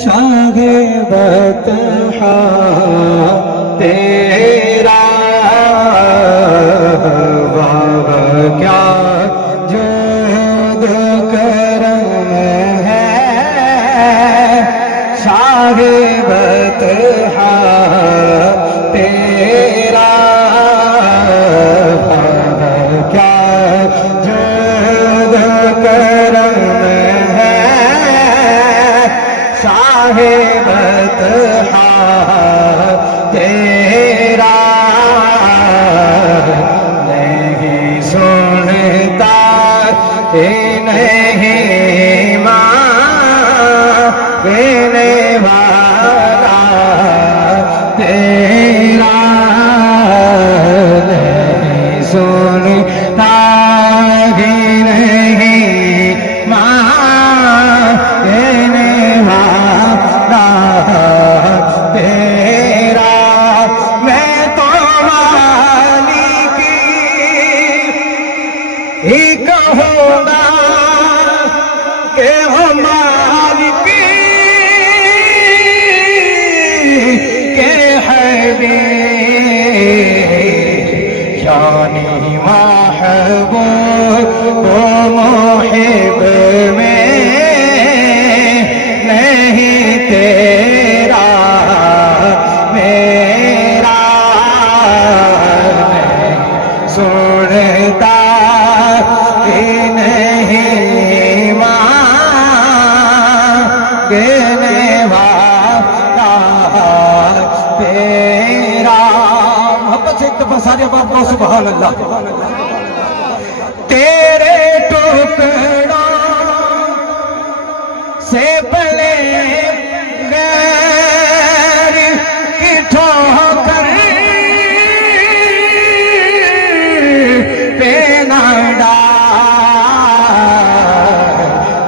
شاہ بطحا تیرا بابا کیا جود کرم ہے شاہ بطحا تیرا بابا کیا جود کرم ہے شاہ بطحا تیرا نہیں سنتا نہیں مانگنے والا تیرا نہیں سنتا نہیں مانگنے والا تیرا میں تو مالک ہی کہوں گا کہ ہم مالک کے حبیب یعنی محبوب و محب میں نہیں تیرا میرا نہیں سنتا نہیں مانگنے والا تیرا محبت سے ایک دفعہ سارے بات کو سبحان اللہ تیرے ٹکڑوں سے پلے غیر کی ٹھوکر پہ نہ ڈال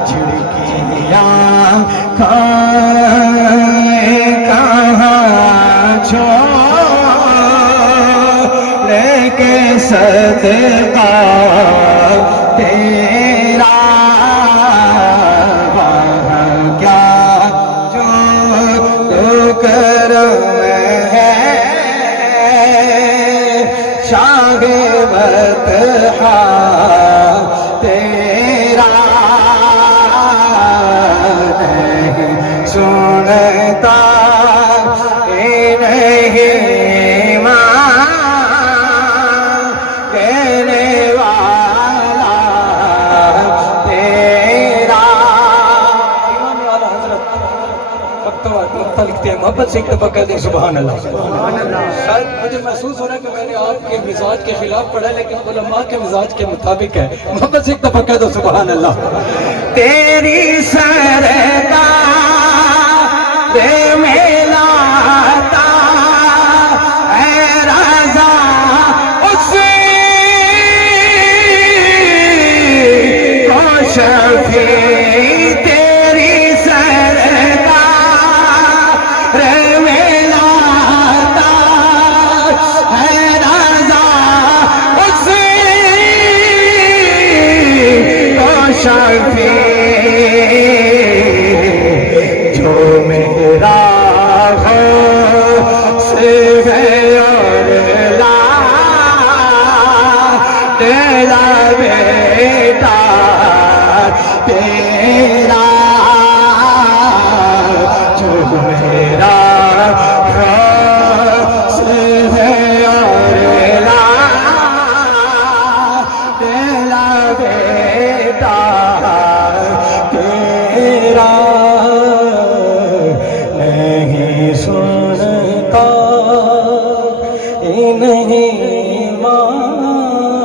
جھڑکیاں کہاں چھوڑ کے صدقہ تیرا وہاں کیا جو کرم ہے شاہ بطحا تیرا نہیں سنتا نہیں مانگنے والا تیرا امام اعلیٰ حضرت مکتبہ لکھتے ہیں محبت سے ایک دفعہ کہہ دیں سبحان اللہ شاید مجھے محسوس ہو رہا ہے کہ میں نے آپ کے مزاج کے خلاف پڑھا لیکن علماء کے مزاج کے مطابق ہے محبت سے ایک دفعہ کہہ دو سبحان اللہ تیری سرکار میں لاتا اے رضا اس کو شفیع تیری سرکار میں لاتا اے رضا اس کو شفیع جو میرا ہو تیرا بیٹا تیرا جو میرا تیرا بیٹا تیرا نہیں سنتا نہیں مانگنے